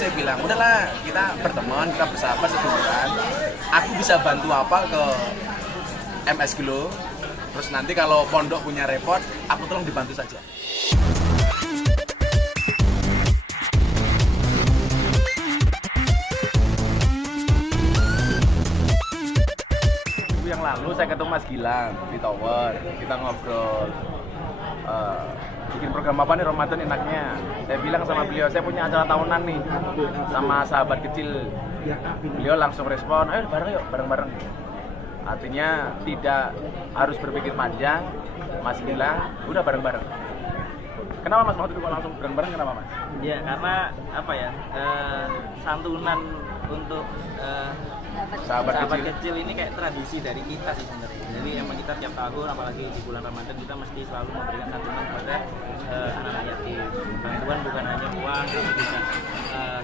Saya bilang, udahlah kita berteman, kita bersahabat seduluran. Aku bisa bantu apa ke MS Glow. Terus nanti kalau pondok punya repot, aku tolong dibantu saja. Minggu yang lalu saya ketemu Mas Gilang di Tower, kita ngobrol. Bikin program apa nih Ramadan enaknya. Saya bilang sama beliau, saya punya acara tahunan nih sama sahabat kecil. Beliau langsung respon, ayo bareng yuk, bareng-bareng. Artinya tidak harus berpikir panjang. Mas bilang, udah bareng-bareng. Kenapa Mas waktu itu kok langsung bareng-bareng, kenapa Mas? Ya karena apa ya, santunan untuk Sahabat kecil ini kayak tradisi dari kita sih sebenarnya. Jadi emang kita tiap tahun, apalagi di bulan Ramadan, kita mesti selalu memberikan santunan kepada anak-anak yatim. Bantuan bukan hanya uang, tapi juga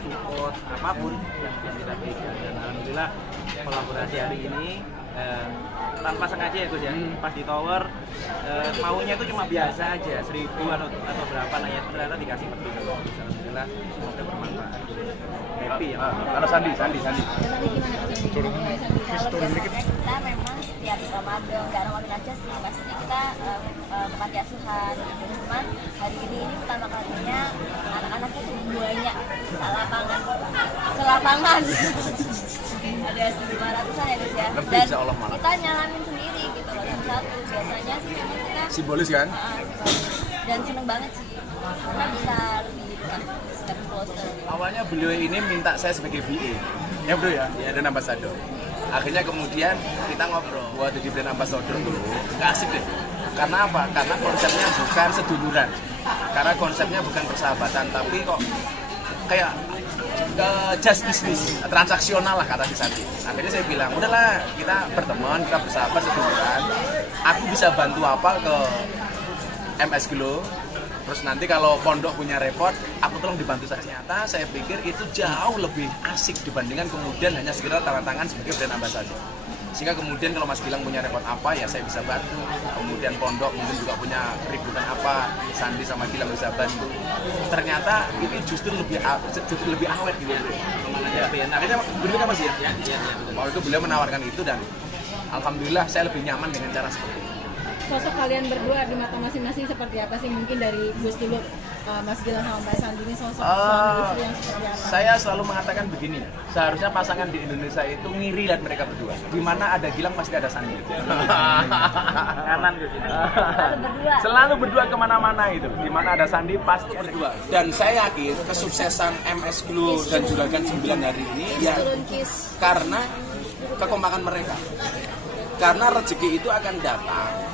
support apapun yang kita berikan. Dan alhamdulillah kolaborasi hari ini tanpa sengaja ya Gus ya, pas di Tower maunya itu cuma biasa aja, 1000 atau berapa lah ya, ternyata dikasih lebih. Alhamdulillah semoga bermanfaat. Happy ya. Kalau Sandi. Kita memang setiap Ramadan, nggak Ramadan aja sih, maksudnya kita ke panti asuhan. Cuman hari ini pertama kalinya anak-anaknya tuh banyak, selapangan. Ada 1.500-an ya Gus ya. Lebih, Dan insya Allah malah. kita nyalamin sendiri gitu loh, satu. Biasanya sih memang kita Simbolis kan? dan seneng banget sih karena bisa lebih dekat, step closer. Awalnya beliau ini minta saya sebagai BA, ya bro ya, dan ambassador. Akhirnya kemudian kita ngobrol, buat jadi brand ambassador dulu, nggak asik deh. Karena apa? Karena konsepnya bukan seduluran, karena konsepnya bukan persahabatan, tapi kok kayak just business, transaksional lah kata si Santi. Akhirnya saya bilang, udahlah kita berteman, kita bersahabat seduluran. Aku bisa bantu apa ke MS Glow. Terus nanti kalau pondok punya repot, aku tolong dibantu saja. Ternyata saya pikir itu jauh lebih asik dibandingkan kemudian hanya sekedar tanda tangan sebagai brand ambassador. Sehingga kemudian kalau Mas Gilang punya repot apa, ya saya bisa bantu. Kemudian pondok mungkin juga punya keributan apa, Sandi sama Gilang bisa bantu. Ternyata ini justru lebih awet gitu. Akhirnya bener kan Mas ya? Waktu itu beliau menawarkan itu dan alhamdulillah saya lebih nyaman dengan cara seperti itu. Sosok kalian berdua di mata masing-masing seperti apa sih? Mungkin dari Gus dulu, Mas Gilang sama Mbak Sandi ini sosok suami istri yang seperti apa? Saya selalu mengatakan begini, seharusnya pasangan di Indonesia itu ngiri lihat mereka berdua. Di mana ada Gilang pasti ada Sandi. Kanan Gus ini. Selalu berdua kemana-mana itu. Di mana ada Sandi pasti berdua. Dan saya yakin kesuksesan MS Glow dan Juragan 9 hari ini ya karena kekompakan mereka. Karena rezeki itu akan datang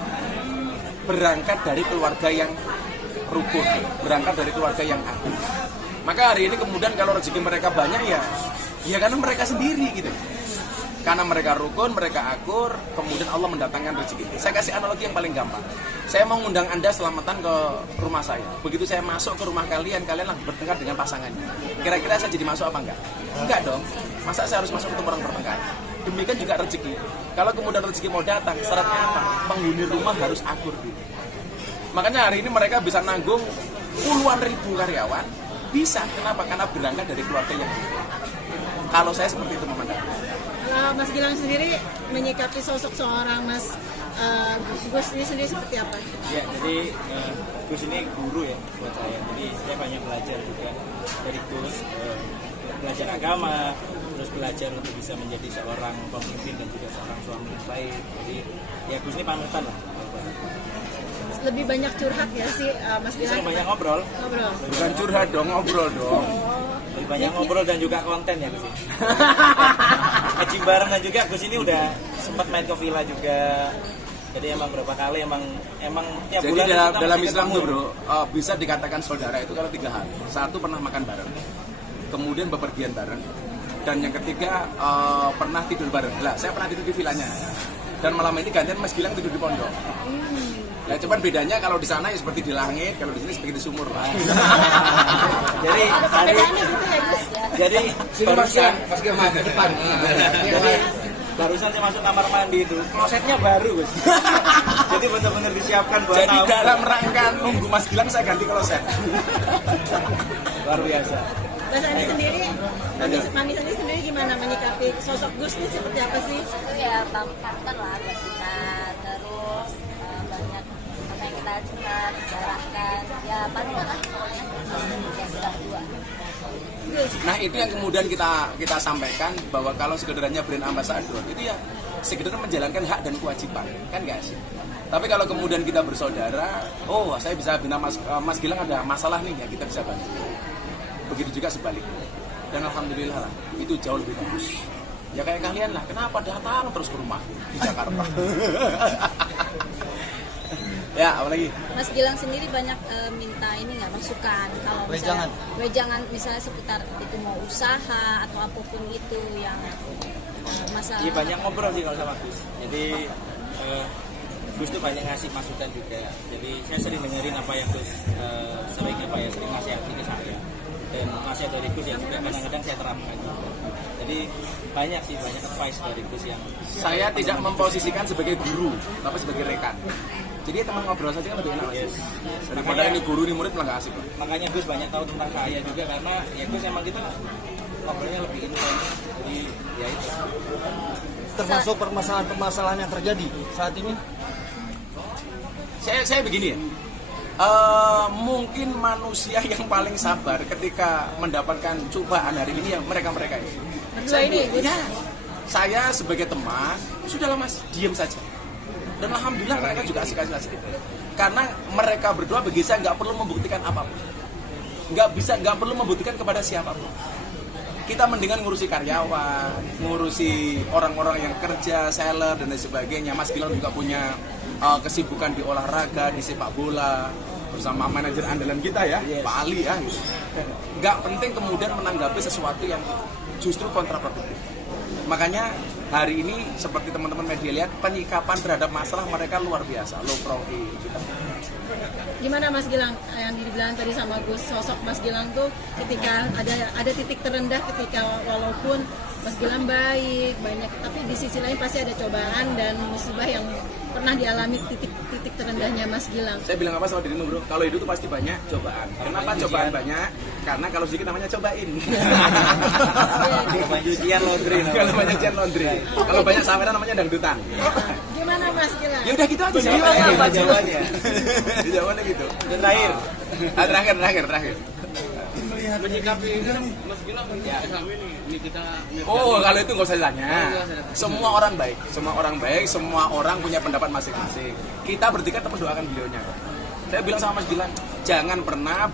berangkat dari keluarga yang rukun, berangkat dari keluarga yang akur. Maka hari ini kemudian kalau rezeki mereka banyak ya karena mereka sendiri gitu. Karena mereka rukun, mereka akur, kemudian Allah mendatangkan rezeki. Saya kasih analogi yang paling gampang. Saya mau ngundang Anda selamatan ke rumah saya. Begitu saya masuk ke rumah kalian lagi bertengkar dengan pasangannya. Kira-kira saya jadi masuk apa enggak? Enggak dong. Masa saya harus masuk ketemu orang bertengkar? Demikian juga rezeki. Kalau kemudian rezeki mau datang, syaratnya apa? Penghuni rumah harus akur dulu. Makanya hari ini mereka bisa nanggung puluhan ribu karyawan. Bisa. Kenapa? Karena berangkat dari keluarga yang akur. Kalau saya seperti itu memandang. Mas Gilang sendiri menyikapi sosok seorang Mas Gus ini sendiri seperti apa? Ya, jadi Gus ini guru ya buat saya. Jadi saya banyak belajar juga dari Gus, belajar agama, terus belajar untuk bisa menjadi seorang pemimpin dan juga seorang suami yang baik. Jadi ya Gus ini panutan lah. Lebih banyak curhat ya sih Mas Gilang? Saya banyak ngobrol. Bukan curhat dong, ngobrol dong. Lebih banyak ngobrol dan juga konten ya Gus. Ngaji bareng dan juga Gus ini udah sempat main ke villa juga. Jadi emang berapa kali emang tiap Jadi bulan dalam Islam tuh bro, bisa dikatakan saudara itu kalau 3 hal. Satu, pernah makan bareng, kemudian bepergian bareng, dan yang ketiga pernah tidur bareng. Lah, saya pernah tidur di villanya, dan malam ini gantian Mas Gilang tidur di pondok. Ya cuman bedanya kalau di sana ya seperti di langit, kalau di sini seperti di sumur lah. jadi barusan Mas Gilang ke depan. jadi barusan saya masuk kamar mandi itu, klosetnya baru Gus. Jadi benar-benar disiapkan buat Jadi tamu. dalam rangka nunggu Mas Gilang saya ganti kloset. Luar biasa. Mas Andi sendiri Mami sendiri gimana menyikapi sosok Gus ini seperti apa sih? Itu ya panutan lah buat kita, terus banyak apa yang kita curhat, bicarakan, ya panutan lah pokoknya yang kita berdua. Nah itu yang kemudian kita sampaikan bahwa kalau sekedarnya brand ambassador itu ya sekedar menjalankan hak dan kewajiban, kan guys. Tapi kalau kemudian kita bersaudara, oh saya bisa bina Mas Gilang ada masalah nih ya kita bisa bantu. Begitu juga sebaliknya. Dan alhamdulillah lah, itu jauh lebih bagus. Ya kayak kalian lah, kenapa datang terus ke rumah di Jakarta? Ya, apalagi? Mas Gilang sendiri banyak minta ini nggak masukan kalau misalnya wejangan misalnya seputar itu mau usaha atau apapun itu yang masalah. Iya banyak ngobrol sih kalau sama Gus. Jadi Gus tuh banyak ngasih masukan juga. Jadi saya sering dengerin apa yang Gus sering nasihati ke saya. Dan nasihat dari Gus yang juga kadang-kadang saya terapkan. Jadi banyak advice dari Gus yang saya tidak memposisikan sebagai guru, tapi sebagai rekan. Jadi teman ngobrol saja kan lebih enak. Yes. Daripada ini guru ini murid malah gak asik. Makanya Gus banyak tahu tentang saya juga karena ya Gus emang kita ngobrolnya lebih intens. Jadi ya itu. Termasuk permasalahan-permasalahan yang terjadi saat ini. Saya begini ya. Mungkin manusia yang paling sabar ketika mendapatkan cobaan hari ini ya mereka-mereka ini. Saya sebagai teman sudahlah Mas, diam saja. Dan alhamdulillah mereka juga asik-asik. Karena mereka berdua bagi saya nggak perlu membuktikan apapun, nggak perlu membuktikan kepada siapapun. Kita mendingan ngurusi karyawan, ngurusi orang-orang yang kerja, seller dan lain sebagainya. Mas Gilang juga punya kesibukan di olahraga, di sepak bola bersama manajer andalan kita ya, Pak Ali ya. Gitu. Nggak penting kemudian menanggapi sesuatu yang justru kontraproduktif. Makanya hari ini seperti teman-teman media lihat penyikapan terhadap masalah mereka luar biasa, low profile gitu. Gimana Mas Gilang yang dibilang tadi sama Gus, sosok Mas Gilang tuh ketika ada titik terendah ketika walaupun Mas Gilang baik banyak, tapi di sisi lain pasti ada cobaan dan musibah yang pernah dialami titik terendahnya Mas Gilang. Saya bilang apa sama dirimu bro? Kalau hidup tuh pasti banyak cobaan. Kenapa cobaan banyak? Karena kalau sedikit namanya cobain. Pencucian laundry. Kalau banyak cucian laundry. Kalau banyak saweran namanya dangdutan. Gimana Mas Gilang? Ya udah gitu aja sih. Jawabannya. Jawabannya gitu. Dan terakhir. Menyikapi kan Mas Gilang ya ini kita Oh, kalau itu nggak usah ditanya. Semua orang baik, semua orang punya pendapat masing-masing. Kita bertiga tetap mendoakan beliaunya. Saya bilang sama Mas Gilang, jangan pernah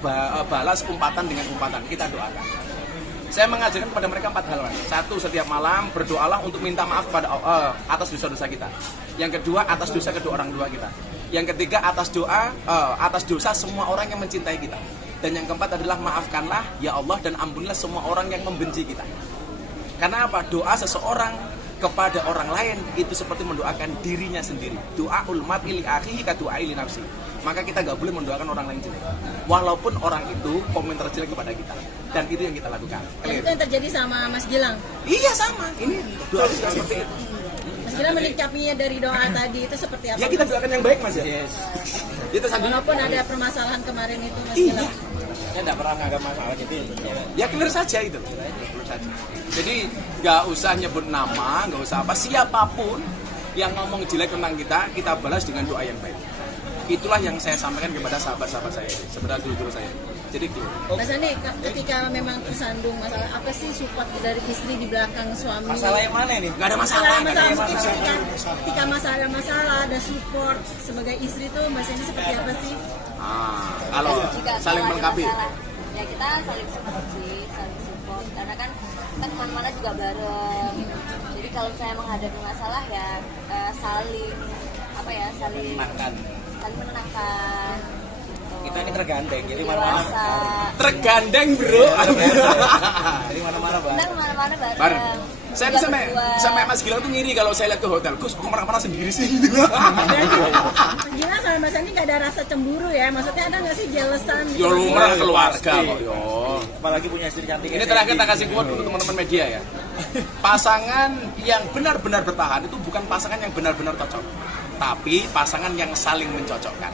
balas umpatan dengan umpatan. Kita doakan. Saya mengajarkan kepada mereka 4 hal. Satu, setiap malam berdoalah untuk minta maaf pada atas dosa-dosa kita. Yang kedua, atas dosa kedua orang tua kita. Yang ketiga, atas dosa semua orang yang mencintai kita. Dan yang keempat adalah maafkanlah ya Allah dan ampunilah semua orang yang membenci kita. Karena apa? Doa seseorang kepada orang lain itu seperti mendoakan dirinya sendiri. Doa ulmat ili akhihi ka doa ili nafsi. Maka kita nggak boleh mendoakan orang lain jelek, walaupun orang itu komentar jelek kepada kita. Dan itu yang kita lakukan. Dan itu yang terjadi sama Mas Gilang. Iya sama. Ini doa juga seperti itu. Mas Gilang menyikapinya dari doa tadi itu seperti apa? Ya kita doakan yang baik Mas ya. Yes. Itu sambil Walaupun ada permasalahan kemarin itu Mas iya. Gilang. Saya tidak pernah menganggap masalah gitu. Ya clear saja itu. Clear saja. Jadi nggak usah nyebut nama, nggak usah apa. Siapapun yang ngomong jelek tentang kita balas dengan doa yang baik. Itulah yang saya sampaikan kepada sahabat-sahabat saya, sebenarnya guru-guru saya. Jadi clear. Mas Andi, ketika memang tersandung masalah apa sih support dari istri di belakang suami? Masalah yang mana ini? Nggak ada masalah. Mungkin ketika masalah ada support sebagai istri tuh Mas Andi seperti apa sih? Kalau Juga saling kalau ada melengkapi. masalah, ya kita saling support sih, saling support karena kan kita kemana-mana juga bareng. Jadi kalau saya menghadapi masalah ya saling menenangkan. Kita ini tergandeng, jadi Dewasa. Tergandeng bro. Jadi mana-mana bareng. Kita kemana-mana bareng. Bareng. Saya Juga sampai berdua. Mas Gilang tuh ngiri kalau saya lihat ke hotel. Gus, kok marah-marah sendiri sih gitu. Mas Gilang sama Mas Andi nggak ada rasa cemburu ya? Maksudnya ada nggak sih jealousan? Yo lu marah keluarga Pasti. kok yo. Apalagi punya istri cantik. Ini terakhir kita kasih quote untuk teman-teman media ya. Pasangan yang benar-benar bertahan itu bukan pasangan yang benar-benar cocok, tapi pasangan yang saling mencocokkan.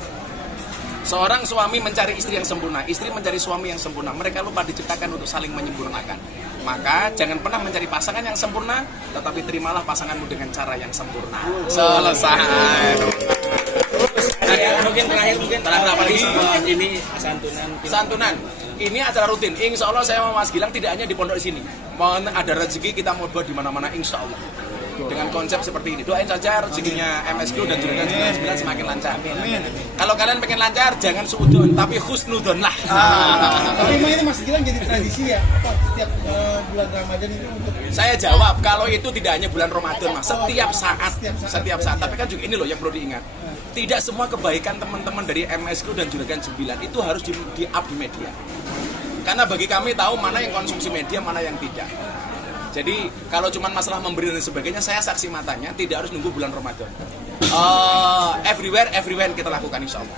Seorang suami mencari istri yang sempurna, istri mencari suami yang sempurna. Mereka lupa diciptakan untuk saling menyempurnakan. Maka jangan pernah mencari pasangan yang sempurna, tetapi terimalah pasanganmu dengan cara yang sempurna. Selesai. Mungkin terakhir apa lagi? Ini Santunan. Ini acara rutin. Insya Allah saya sama Mas Gilang tidak hanya di pondok di sini. Mohon ada rezeki kita mau buat di mana-mana insya Allah. Dengan konsep seperti ini, doain saja rezekinya MSQ dan Juragan 99 semakin lancar. Kalau kalian pengen lancar, jangan suudon, tapi husnudon lah. Tapi emang ini Mas Gilang jadi tradisi ya, setiap bulan Ramadan ini untuk Saya jawab, kalau itu tidak hanya bulan Ramadan, Mas, setiap saat. Tapi kan juga ini loh yang perlu diingat. Tidak semua kebaikan teman-teman dari MSQ dan Juragan 9 itu harus di-up di media. Karena bagi kami tahu mana yang konsumsi media, mana yang tidak. Jadi kalau cuma masalah memberi dan sebagainya, saya saksi matanya, tidak harus nunggu bulan Ramadan. Everywhere kita lakukan insya Allah.